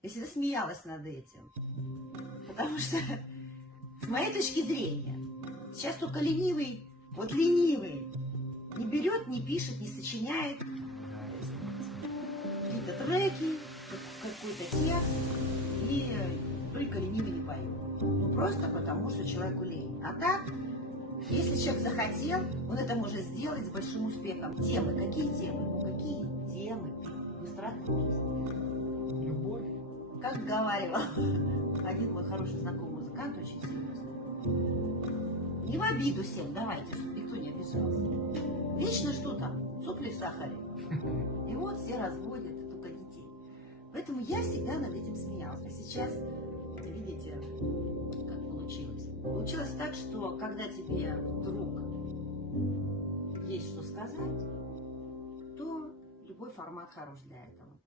Я всегда смеялась над этим. Потому что, с моей точки зрения, сейчас только ленивый, вот ленивый, не берет, не пишет, не сочиняет какие-то треки, какой-то текст, и только ленивый не поет. Ну, просто потому, что человеку лень. А так, если человек захотел, он это может сделать с большим успехом. Темы, какие темы? Ну, какие темы? Быстрота жизни. Любовь. Как говаривал один мой хороший знакомый музыкант, очень серьезный. Не в обиду всем, давайте, чтобы никто не обижался. Вечно что там? Сопли в сахаре. И вот все разводят, только детей. Поэтому я всегда над этим смеялась. А сейчас, видите, как получилось. Получилось так, что когда тебе вдруг есть что сказать, то любой формат хорош для этого.